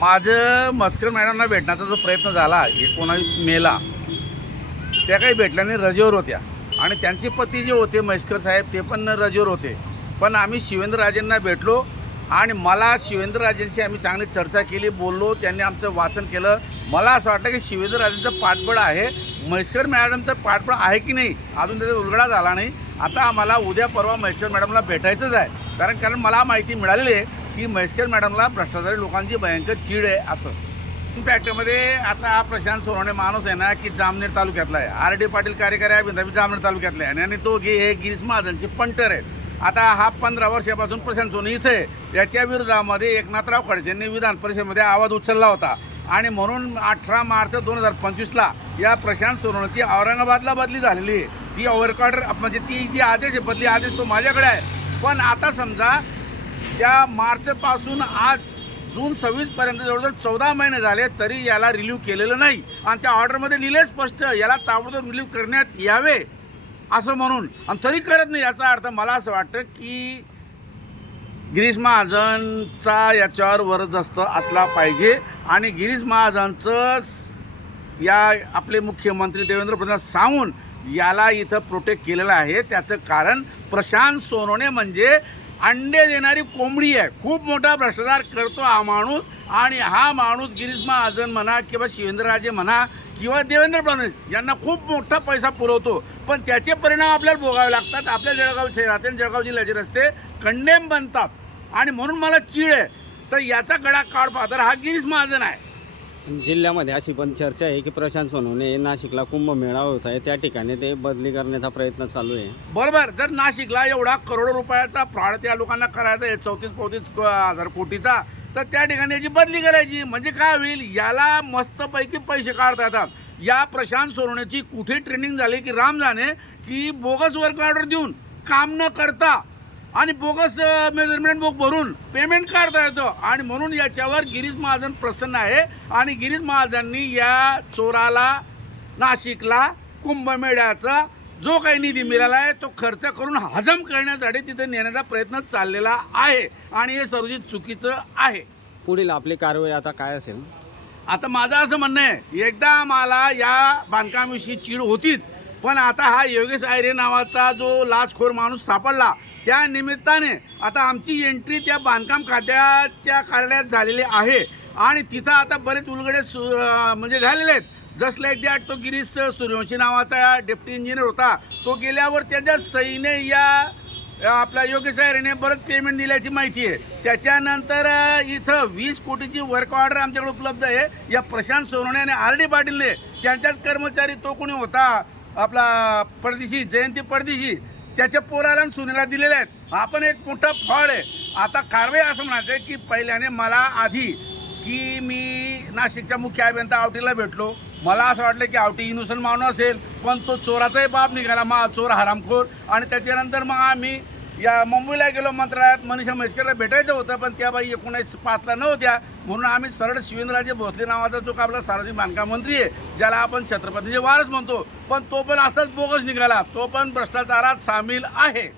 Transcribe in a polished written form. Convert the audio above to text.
माझं मस्कर मॅडमना भेटण्याचा जो प्रयत्न झाला 19 मेला, त्या काही भेटल्या नाही, रजेवर होत्या. आणि त्यांचे पती जे होते म्हैसकर साहेब ते पण रजेवर होते. पण आम्ही शिवेंद्रराजेंना भेटलो आणि मला शिवेंद्रराजेंशी आम्ही चांगली चर्चा केली, बोललो, त्यांनी आमचं वाचन केलं. मला असं वाटतं की शिवेंद्रराजेंचं पाठबळ आहे, म्हैसकर मॅडमचं पाठबळ आहे की नाही अजून त्याचा उलगडा झाला नाही. आता आम्हाला उद्या परवा म्हैसकर मॅडमला भेटायचंच आहे, कारण मला माहिती मिळालेली आहे की म्हैसकर मॅडमला भ्रष्टाचारी लोकांची भयंकर चीड आहे. असं फॅक्टरीमध्ये आता हा प्रशांत सोनवणे माणूस आहे ना की जामनेर तालुक्यातला आहे, आर डी पाटील कार्यकारी अभिनेता जामनेर तालुक्यातला आहे आणि तो हे गिरीश महाजनचे पंटर आहेत. आता हा 15 वर्षापासून प्रशांत सोनवणे इथे आहे. याच्या विरोधामध्ये एकनाथराव खडसेंनी विधान परिषदेमध्ये आवाज उचलला होता आणि म्हणून 18 मार्च 2025ला या प्रशांत सोनवणेची औरंगाबादला बदली झालेली आहे. ती ओव्हरकॉर्डर म्हणजे ती जी आदेश आहे, बदली आदेश तो माझ्याकडे आहे. पण आता समजा त्या मार्चपासून आज जून 26पर्यंत जवळजवळ 14 महिने झाले तरी याला रिलीव्ह केलेलं नाही आणि त्या ऑर्डरमध्ये लिहिले स्पष्ट याला ताबडतोब रिलीव्ह करण्यात यावे असं म्हणून, आणि तरी करत नाही. याचा अर्थ मला असं वाटतं की गिरीश महाजनचा याच्यावर वरदस्त असला पाहिजे आणि गिरीश महाजनचं या आपले मुख्यमंत्री देवेंद्र फडणवीस सांगून याला इथं प्रोटेक्ट केलेलं आहे. त्याचं कारण प्रशांत सोनवणे म्हणजे अंडे देणारी कोंबडी आहे. खूप मोठा भ्रष्टाचार करतो हा माणूस आणि हा माणूस गिरीश महाजन म्हणा किंवा शिवेंद्रराजे म्हणा किंवा देवेंद्र फडणवीस यांना खूप मोठा पैसा पुरवतो, पण त्याचे परिणाम आपल्याला भोगावे लागतात. आपल्या जळगाव शहरात आणि जळगाव जिल्ह्याचे रस्ते कंडेम बनतात आणि म्हणून मला चीड आहे. तर याचा गडा काळफादर हा गिरीश महाजन आहे. जिल्ह्यामध्ये अशी पण चर्चा आहे की प्रशांत सोनवणे नाशिकला कुंभमेळा होत आहे, त्या ठिकाणी ते बदली करण्याचा प्रयत्न चालू आहे. बरोबर, जर नाशिकला एवढा करोडो रुपयाचा फ्रॉड त्या लोकांना करायचा आहे 34-35 हजार कोटीचा, तर त्या ठिकाणी याची बदली करायची. म्हणजे काय होईल, याला मस्तपैकी पैसे काढता येतात. या प्रशांत सोनवणेची कुठे ट्रेनिंग झाली की राम जाणे, की बोगस वर्क ऑर्डर देऊन काम न करता आणि बोगस मेजरमेंट बुक भरून पेमेंट काढता येतं आणि म्हणून याच्यावर गिरीश महाजन प्रसन्न आहे. आणि गिरीश महाजननी या चोराला नाशिकला कुंभमेळ्याचा जो काही निधी मिळाला आहे तो खर्च करून हजम करण्यासाठी तिथे नेण्याचा प्रयत्न चाललेला आहे आणि हे सर्वजित चुकीचं आहे. पुढील आपली कारवाई आता काय असेल? आता माझं असं म्हणणं आहे, एकदा मला या बांधकामाविषयी चीड होतीच, पण आता हा योगेश आयरे नावाचा जो लाचखोर माणूस सापडला त्या निमित्ताने आता आमची एंट्री त्या बांधकाम खात्याच्या कार्यालयात झालेली आहे आणि तिथं आता बरेच उलगडे म्हणजे झालेले आहेत. जस्ट लाईक दॅट तो गिरीश सूर्यवंशी नावाचा डेप्टी इंजिनियर होता, तो गेल्यावर त्याच्या सहीने या आपल्या योगेश आयरेने बरंच पेमेंट दिल्याची माहिती आहे. त्याच्यानंतर इथं 20 कोटीची वर्क ऑर्डर आमच्याकडे उपलब्ध आहे. या प्रशांत सोनवणे आणि आर डी पाटीलने त्यांच्याच कर्मचारी तो कोणी होता आपला परदेशी जयंती परदेशी त्याच्या पोराला आणि सुनेला दिलेले आहेत. हा पण एक मोठा फ्रॉड आहे. आता कारवाई असं म्हणायचं आहे की पहिल्याने मला आधी की मी नाशिकच्या मुख्य अभियंता आवटीला भेटलो, मला असं वाटलं की आवटी इनोसंट माणूस असेल, पण तो चोराचाही बाप निघाला, मग चोर हरामखोर. आणि त्याच्यानंतर मग आम्ही या मुंबईला गेलो, मंत्रालयात मनीषा म्हैसकरला भेटायचं होतं, पण त्या बाई 1905ला नव्हत्या. म्हणून आम्ही सरळ शिवेंद्रराजे भोसले नावाचा जो आपला सार्वजनिक बांधकाम मंत्री आहे, ज्याला आपण छत्रपतीचे वारस म्हणतो, पण तो पण असाच बोगस निघाला, तो पण भ्रष्टाचारात सामील आहे.